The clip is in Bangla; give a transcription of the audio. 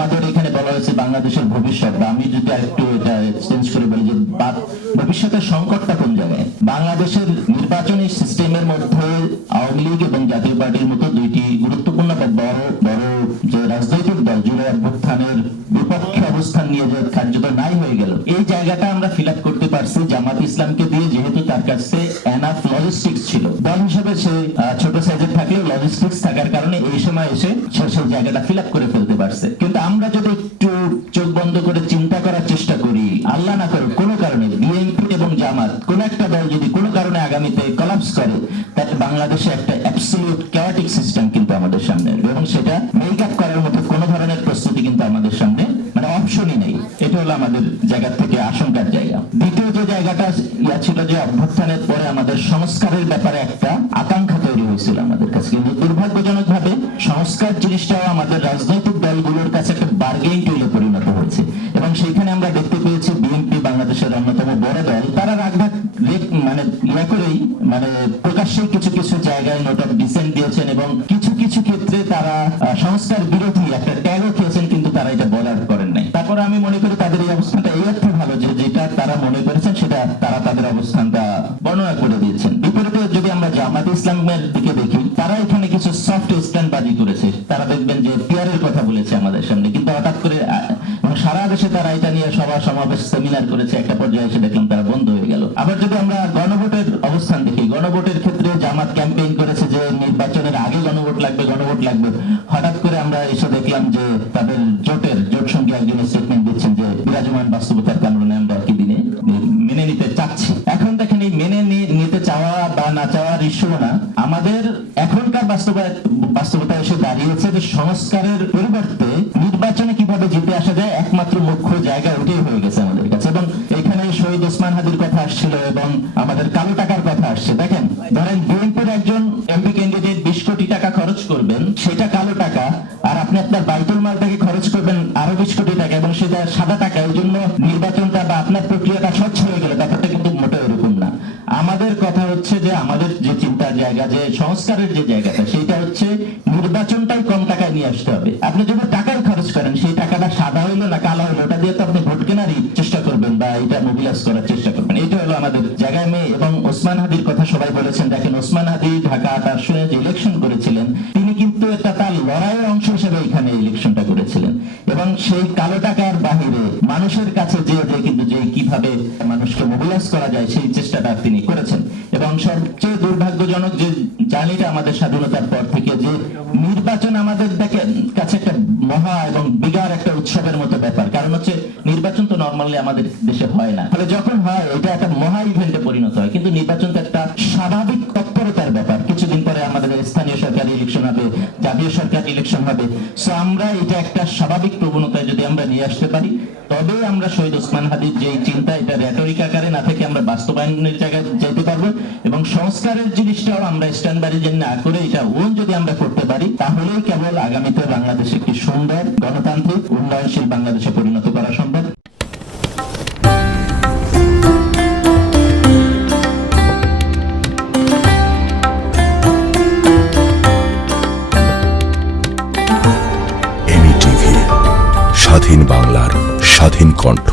আমাদের এখানে বলা হয়েছে বাংলাদেশের ভবিষ্যৎ, বা আমি যদি আরেকটু এটা চেঞ্জ করে বলি যে ভবিষ্যতের সংকটটা কোন জায়গায়। বাংলাদেশের নির্বাচনী সিস্টেমের মধ্যে আওয়ামী লীগ এবং জাতীয় পার্টির মতো দুইটি গুরুত্বপূর্ণ বা বড় বড় যে রাজনৈতিক দল জুলাই অভ্যুত্থানের বিপক্ষে অবস্থান নিয়ে যে কার্যত নাই হয়ে গেল, এই জায়গাটা আমরা ফিল আপ করতে পারছি জামাত ইসলামকে দিয়ে, যেহেতু তার কাছে এনাফ লজিস্টিক্স ছিল। দল হিসেবে সে ছোট সাইজের থাকলেও লজিস্টিক্স থাকার কারণে এই সময় এসে সেই জায়গাটা ফিল আপ করে ফেলতে পারছে। কিন্তু আমরা যদি একটু চোখ বন্ধ করে চিন্তা করার চেষ্টা করি, আল্লাহ না করে কোনো কারণে বিএনপি এবং জামাত কোন একটা দল যদি কোনো কারণে আগামীতে কলাপস করে, তাহলে বাংলাদেশে একটা অ্যাবসলিউট ক্যাওটিক সিস্টেম কিন্তু আমাদের সামনে, এবং সেটা মেক আপ করার মতো কোনো ধরনের প্রস্তুতি কিন্তু আমাদের সামনে মানে অপশনই নেই। এটা হলো আমাদের জায়গা থেকে আশঙ্কার জায়গা। দ্বিতীয় যে জায়গাটা ছিল যে অভ্যুত্থানের পরে আমাদের সংস্কারের ব্যাপারে একটা আকাঙ্ক্ষা তৈরি হয়েছিল আমাদের কাছে, কিন্তু দুর্ভাগ্যজনক ভাবে সংস্কার জিনিসটাও আমাদের রাজনৈতিক দলগুলোর কাছে একটা বার্গেইন টুলে পরিণত হয়েছে, এবং সেইখানে আমরা দেখতে পেয়েছি বিএনপি বাংলাদেশের অন্যতম বড় দল, তারা রাগঢাক মানে ইয়ে করেই মানে প্রকাশ্যে কিছু কিছু জায়গায় নোট অফ ডিসেন্ট দিয়েছেন, এবং কিছু কিছু ক্ষেত্রে তারা সংস্কার বিরোধী একটা ট্যাগও খেয়েছেন, কিন্তু তারা এটা বলার করেন নাই। তারপর আমি মনে করি তাদের এই অবস্থানটা এই অর্থে ভালো যে যেটা তারা মনে করেছেন সেটা তারা তাদের অবস্থানটা বর্ণনা করে দিয়েছেন। বিপরীতে যদি আমরা জামাত ইসলামের দিকে দেখি, তারা এখানে কিছু সফট স্ট্যান্ডবাজি করেছে। তারা দেখবেন যে পিয়ারের কথা বলেছে আমাদের সামনে, কিন্তু হঠাৎ করে সারা দেশে তারা এটা নিয়ে সভা সমাবেশ সেমিনার করেছে, একটা পর্যায়ে এসে দেখলাম তারা বন্ধ হয়ে গেল। আবার যদি আমরা গণভোটের অবস্থান দেখি, গণভোটের ক্ষেত্রে জামাত ক্যাম্পেইন করেছে যে নির্বাচনের আগে গণভোট লাগবে, গণভোট লাগবে। হঠাৎ করে আমরা এসে দেখলাম যে তাদের জোট সঙ্গে একজন স্টেটমেন্ট দিচ্ছেন যে বিরাজমান বাস্তবতার কারণে আমরা কি দিনে মেনে নিতে চাচ্ছি। এখন দেখেন এই মেনে নিতে চাওয়া বা না চাওয়ার ইস্যু না, আমাদের এখনকার বাস্তবতা এসে দাঁড়িয়েছে যে সংস্কারের পরিবর্তে নির্বাচনে কিভাবে জিতে আসা যায় একমাত্র মুখ্য জায়গা ওটাই হয়ে গেছে আমাদের কাছে। এবং এখানে শহীদ ওসমান হাদির কথা আসছিল এবং আমাদের কালো টাকার কথা আসছে। দেখেন, ধরেন বিএনপির একজন এমপি ক্যান্ডিডেট 20 কোটি টাকা খরচ করবেন, সেটা কালো টাকা, আর আপনি আপনার বাইতুল মাল থেকে খরচ করবেন আরো 20 কোটি টাকা, এবং সেটা সাদা টাকা। এই জন্য নির্বাচনটা বা আপনার প্রক্রিয়াটা স্বচ্ছ হয়ে গেল, ব্যাপারটা কিন্তু মোটেও এরকম না। আমাদের কথা হচ্ছে যে আমাদের যে চিন্তার জায়গা, যে সংস্কারের যে জায়গাটা, সেটা হচ্ছে নির্বাচনটাই কম টাকায় নিয়ে আসতে হবে। আপনি যদি টাকায় খরচ করেন, সেই টাকাটা সাদা হইলো না কালো হইলো, ওটা দিয়ে তো আপনি ভোট কেনারই চেষ্টা করবেন বা এটা মোবিলাইজ করার চেষ্টা করবেন। এটা হলো আমাদের জায়গায় মেয়ে। এবং ওসমান হাদির কথা সবাই বলেছেন, দেখেন ওসমান হাদি ঢাকা 18 যে ইলেকশন করেছিলেন, তিনি কিন্তু এটা তার লড়াইয়ের অংশ হিসেবে এখানে ইলেকশনটা করেছিলেন, এবং সেই কালো টাকার বাহিরে মানুষের কাছে যে কিন্তু যে কিভাবে মানুষকে মোবিলাইজ করা যায় সেই চেষ্টাটা তিনি করেছেন। এবং সবচেয়ে দুর্ভাগ্যজনক যে জার্নিটা আমাদের স্বাধীনতার পর থেকে, যে নির্বাচন আমাদের কাছে একটা মহা এবং বিগার একটা উৎসবের মতো ব্যাপার। কারণ হচ্ছে নির্বাচন তো নর্মালি আমাদের দেশে হয় না, ফলে যখন হয় এটা একটা মহা ইভেন্টে পরিণত হয়। কিন্তু নির্বাচন তো একটা স্বাভাবিক তৎপরতার ব্যাপার। কিছুদিন পরে আমাদের স্থানীয় সরকারি ইলেকশন হবে, জাতীয় সরকারি ইলেকশন হবে। সো আমরা এটা একটা স্বাভাবিক প্রবণতায় যদি আমরা নিয়ে আসতে পারি, তবে আমরা শহীদ ওসমান হাদির যে চিন্তা, এটা রেটরিক আকারে না থেকে আমরা বাস্তবায়নের জায়গায় যেতে পারবো, এবং সংস্কারের জিনিসটাও আমরা স্ট্যান্ডবাজি না করে এটা যদি আমরা করতে পারি, তাহলেই কেবল আগামীতে বাংলাদেশ একটি সুন্দর গণতান্ত্রিক উন্নয়নশীল বাংলাদেশে পরিণত করা সম্ভব। স্বাধীন বাংলার স্বাধীন কণ্ঠ।